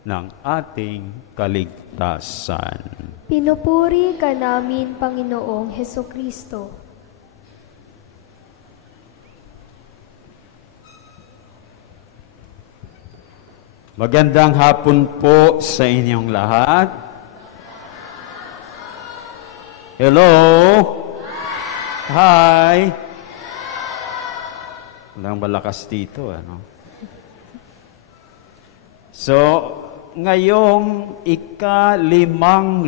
ng ating kaligtasan. Pinupuri ka namin, Panginoong Hesukristo. Magandang hapon po sa inyong lahat. Hello? Hi! Walang malakas dito, ano? So, ngayong ika-5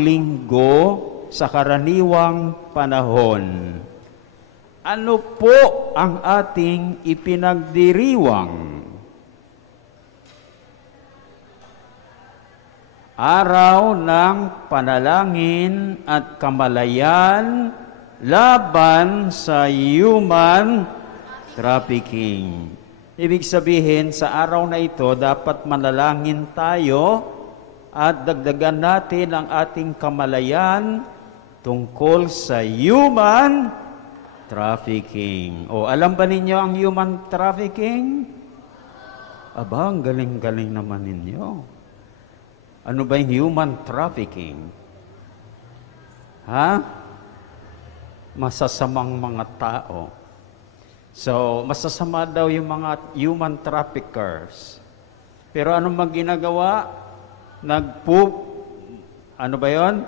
linggo sa karaniwang panahon, ano po ang ating ipinagdiriwang? Araw ng panalangin at kamalayan laban sa human trafficking. Ibig sabihin, sa araw na ito, dapat manalangin tayo at dagdagan natin ang ating kamalayan tungkol sa human trafficking. O, alam ba ninyo ang human trafficking? Aba, ang galing-galing naman ninyo. Ano ba yung human trafficking? Ha? Masasamang mga tao. So, masasama daw yung mga human traffickers. Pero ano bang ginagawa? Ano ba yun?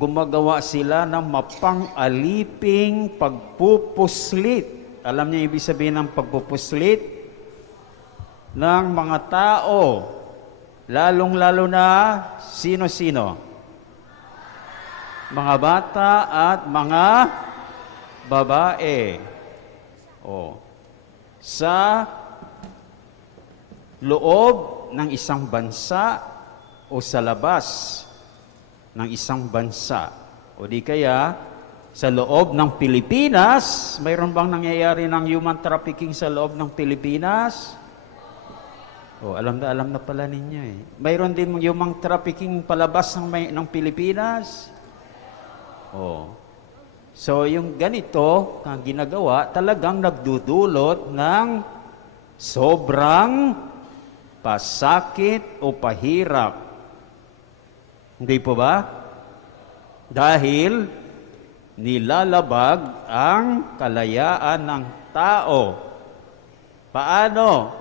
Gumagawa sila ng mapang-aliping pagpupuslit. Alam niyo ibig sabihin ng pagpupuslit? Ng mga tao. Lalong-lalo na sino-sino? Mga bata at mga babae. O, sa loob ng isang bansa o sa labas ng isang bansa. O di kaya, sa loob ng Pilipinas, mayroon bang nangyayari ng human trafficking sa loob ng Pilipinas? Oh, alam na pala ninyo eh. Mayroon din yung trafficking palabas ng Pilipinas. Oh. So, yung ganito, ang ginagawa, talagang nagdudulot ng sobrang pasakit o pahirap. Hindi po ba? Dahil nilalabag ang kalayaan ng tao. Paano?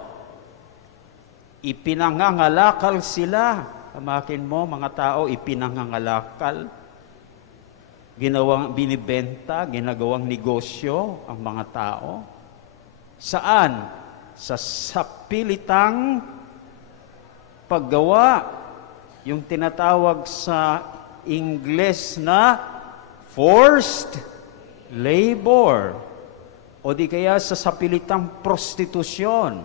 Ipinangangalakal sila. Pamakin mo, mga tao, ipinangangalakal. Binibenta, ginagawang negosyo ang mga tao. Saan? Sa sapilitang paggawa. Yung tinatawag sa Ingles na forced labor. O di kaya sa sapilitang prostitusyon.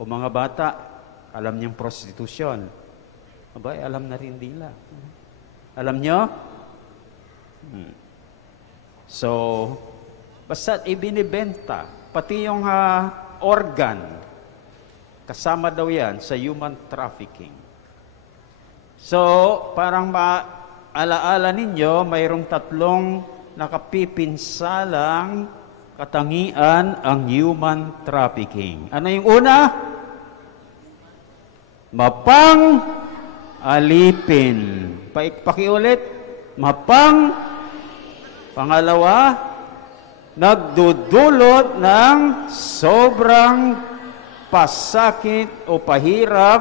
O mga bata, alam niyang prostitusyon. Abay, alam na rin nila. Alam niyo? So, basta ibinibenta, pati yung organ, kasama daw yan sa human trafficking. So, parang maalaala ninyo, mayroong 3 nakapipinsalang katangian ang human trafficking. Ano yung una? Mapang-alipin. Pakiulit. Pangalawa, nagdudulot ng sobrang pasakit o pahirap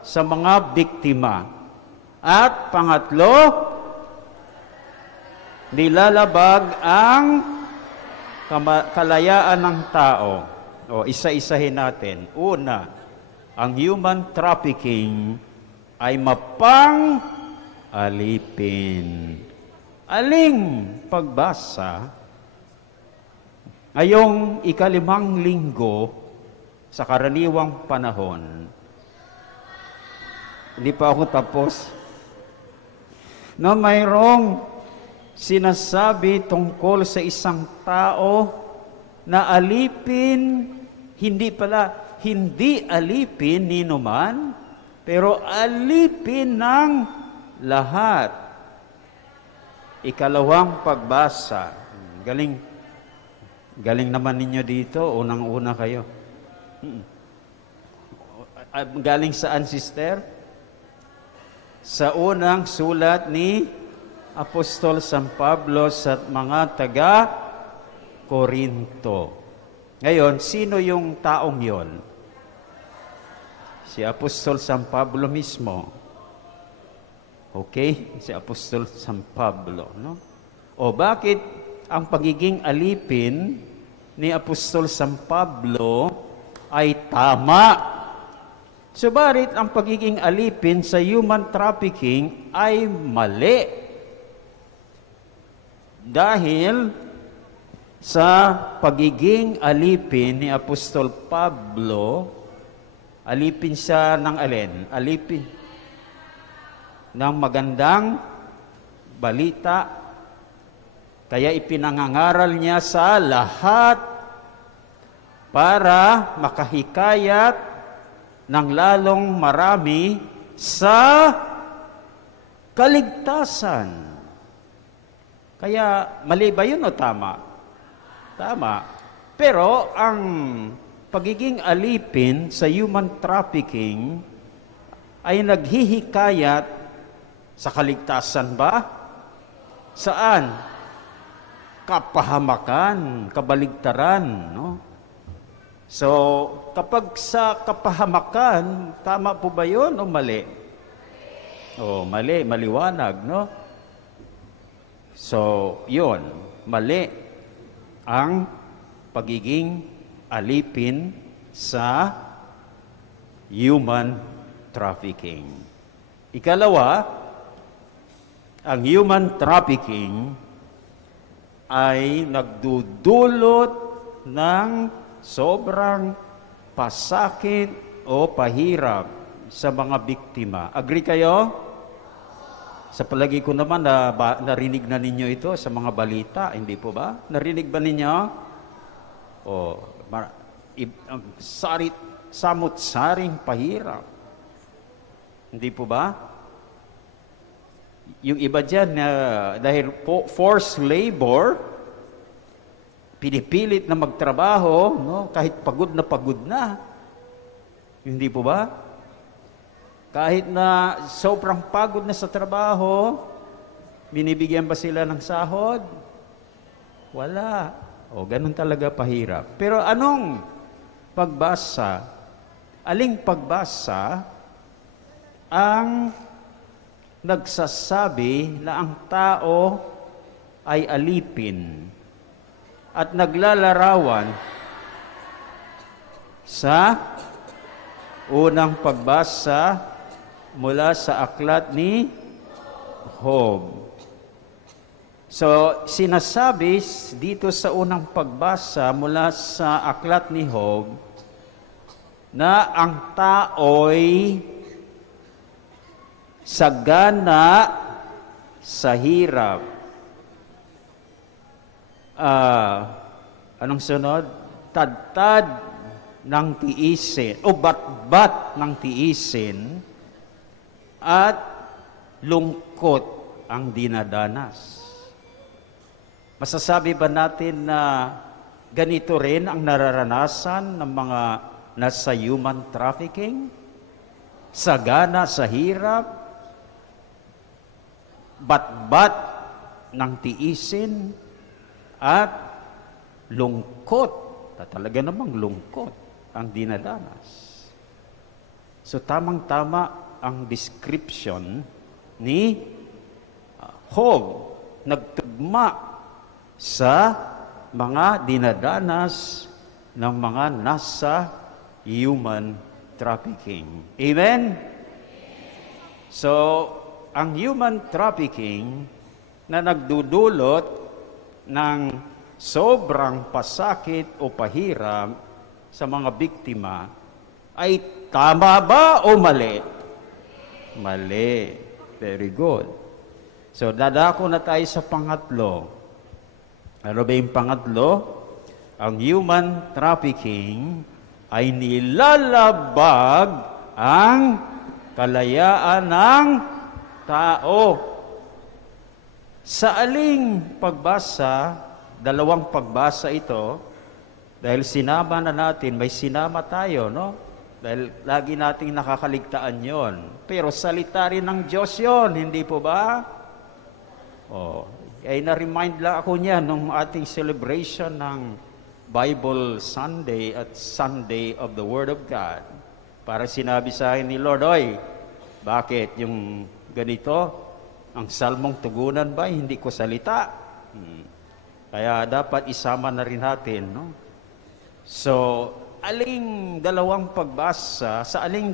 sa mga biktima. At pangatlo, nilalabag ang kalayaan ng tao. O, isa-isahin natin. Una, ang human trafficking ay mapang-alipin. Aling pagbasa ngayong ika-5 linggo sa karaniwang panahon. Hindi pa ako tapos. Na mayroong sinasabi tungkol sa isang tao na alipin, hindi alipin ni numan, pero alipin ng lahat. Ikalawang pagbasa. Galing naman ninyo dito, unang-una kayo. Galing saan, sister? Sa unang sulat ni Apostol San Pablo sa mga taga-Korinto. Ngayon, sino yung taong yon? Si Apostol San Pablo mismo. Okay? Si Apostol San Pablo, no? O bakit ang pagiging alipin ni Apostol San Pablo ay tama? Subalit ang pagiging alipin sa human trafficking ay mali. Dahil sa pagiging alipin ni Apostol Pablo, alipin siya ng alin? Alipin ng magandang balita. Kaya ipinangangaral niya sa lahat para makahikayat ng lalong marami sa kaligtasan. Kaya mali ba yun o tama? Tama. Pero ang pagiging alipin sa human trafficking ay naghihikayat sa kaligtasan ba? Saan? Kapahamakan, kabaligtaran, no? So, kapag sa kapahamakan, tama po ba yun o mali? O, mali, maliwanag, no? So, yun, mali ang pagiging alipin sa human trafficking. Ikalawa, ang human trafficking ay nagdudulot ng sobrang pasakit o pahirap sa mga biktima. Agree kayo? Sa palagi ko naman, narinig na ninyo ito sa mga balita, hindi po ba? Narinig ba ninyo? Samut-saring pahirap. Hindi po ba? Yung iba dyan, dahil forced labor, pinipilit na magtrabaho, no? Kahit pagod na. Hindi po ba? Kahit na sobrang pagod na sa trabaho, binibigyan ba sila ng sahod? Wala. O, ganun talaga pahirap. Pero anong pagbasa? Aling pagbasa ang nagsasabi na ang tao ay alipin at naglalarawan sa unang pagbasa mula sa aklat ni Job. So, sinasabi dito sa unang pagbasa mula sa aklat ni Job na ang tao'y sagana sa hirap. Anong sunod? Tad-tad ng tiisin o bat-bat ng tiisin at lungkot ang dinadanas. Masasabi ba natin na ganito rin ang nararanasan ng mga nasa human trafficking? Sagana sa hirap, bat-bat ng tiisin, at lungkot, talaga namang lungkot ang dinadanas. So tamang-tama ang description ni Job, nagtugma sa mga dinadanas ng mga nasa human trafficking. Amen? So, ang human trafficking na nagdudulot ng sobrang pasakit o pahirap sa mga biktima ay tama ba o mali? Mali. Very good. So, dadako na tayo sa pangatlo. Ano ba yung pangatlo? Ang human trafficking ay nilalabag ang kalayaan ng tao. Sa aling pagbasa, dalawang pagbasa ito, dahil sinama na natin, may sinama tayo, no? Dahil lagi nating nakakaligtaan yon. Pero salita rin ng Diyos yon, hindi po ba? Ay na-remind lang ako niya nung ating celebration ng Bible Sunday at Sunday of the Word of God. Para sinabi sa akin ni Lord, oy, bakit yung ganito? Ang salmong tugunan ba? Hindi ko salita. Kaya dapat isama na rin natin, no? So, sa aling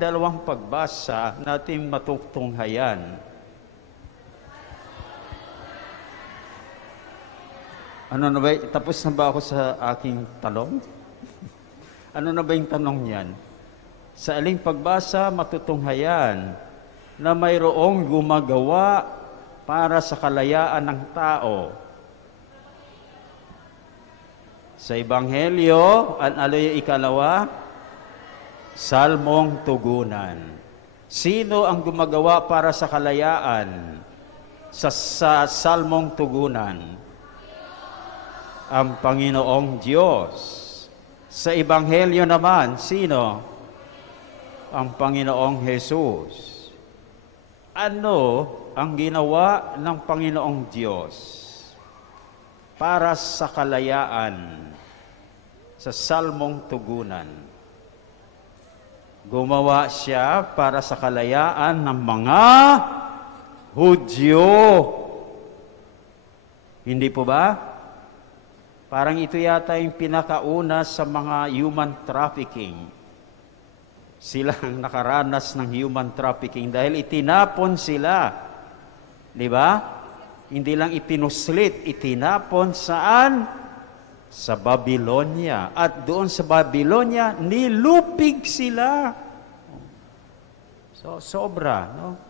dalawang pagbasa natin matutunghayan? Ano na ba? Tapos na ba ako sa aking tanong? Ano na ba yung tanong niyan? Sa aling pagbasa matutunghayan na mayroong gumagawa para sa kalayaan ng tao. Sa Ebanghelyo, ano yung ikalawa? Salmong tugunan. Sino ang gumagawa para sa kalayaan sa salmong tugunan? Ang Panginoong Diyos. Sa Ebanghelyo naman, sino? Ang Panginoong Jesus. Ano ang ginawa ng Panginoong Diyos para sa kalayaan sa salmong tugunan? Gumawa siya para sa kalayaan ng mga Hudyo. Hindi po ba? Parang ito yata yung pinakauna sa mga human trafficking. Sila ang nakaranas ng human trafficking dahil itinapon sila. Di ba? Hindi lang ipinuslit, itinapon saan? Sa Babylonia. At doon sa Babylonia, nilupig sila. So, sobra, no?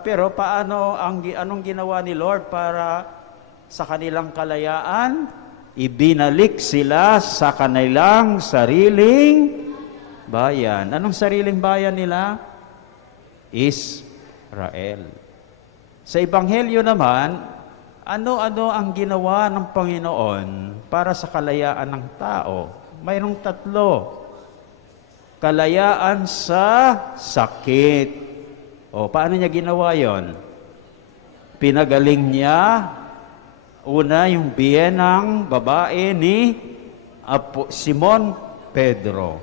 Pero paano, anong ginawa ni Lord para sa kanilang kalayaan? Ibinalik sila sa kanilang sariling bayan. Anong sariling bayan nila? Israel. Sa Ebanghelyo naman, ano-ano ang ginawa ng Panginoon para sa kalayaan ng tao? Mayroong 3. Kalayaan sa sakit. Paano niya ginawa yon? Pinagaling niya, una, yung biyenang babae ni Simon Pedro.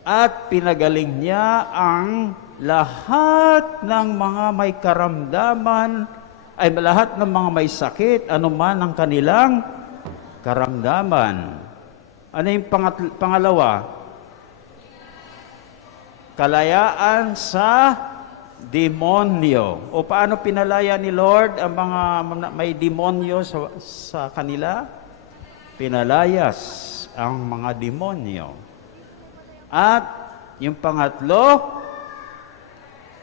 At pinagaling niya ang lahat ng mga may karamdaman, lahat ng mga may sakit, anuman ang kanilang karamdaman. Ano yung pangalawa? Kalayaan sa demonyo. O paano pinalaya ni Lord ang mga may demonyo sa kanila? Pinalayas ang mga demonyo. At yung pangatlo,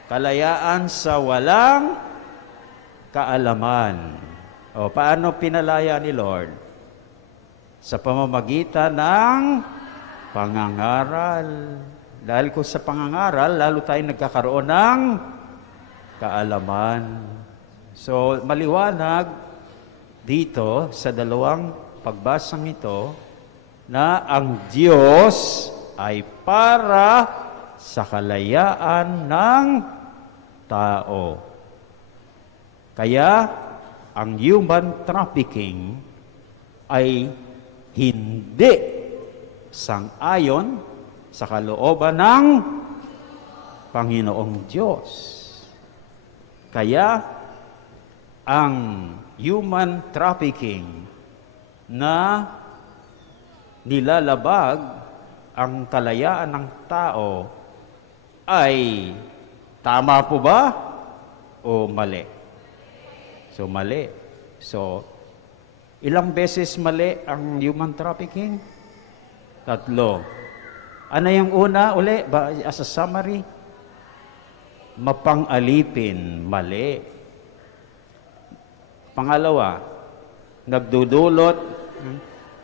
kalayaan sa walang kaalaman. Paano pinalaya ni Lord? Sa pamamagitan ng pangangaral. Dahil kung sa pangangaral, lalo tayong nagkakaroon ng kaalaman. So, maliwanag dito sa dalawang pagbasang ito na ang Diyos ay para sa kalayaan ng tao. Kaya, ang human trafficking ay hindi sang-ayon sa kalooban ng Panginoong Diyos. Kaya, ang human trafficking na nilalabag ang kalayaan ng tao ay tama po ba o mali? So, mali. So, ilang beses mali ang human trafficking? 3. Ano yung una uli? As a summary? Mapang-alipin, mali. Pangalawa, nagdudulot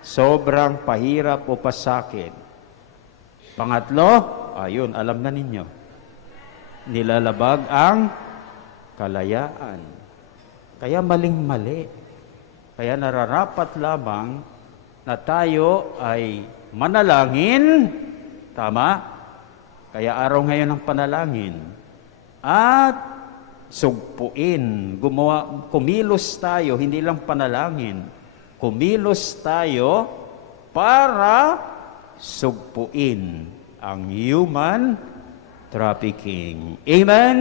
sobrang pahirap o pasakit. Pangatlo, ayun, alam na ninyo. Nilalabag ang kalayaan. Kaya maling-mali. Kaya nararapat lamang na tayo ay manalangin, tama? Kaya araw ngayon ng panalangin. At sugpuin, kumilos tayo, hindi lang panalangin. Kumilos tayo para sugpuin ang human trafficking. Amen?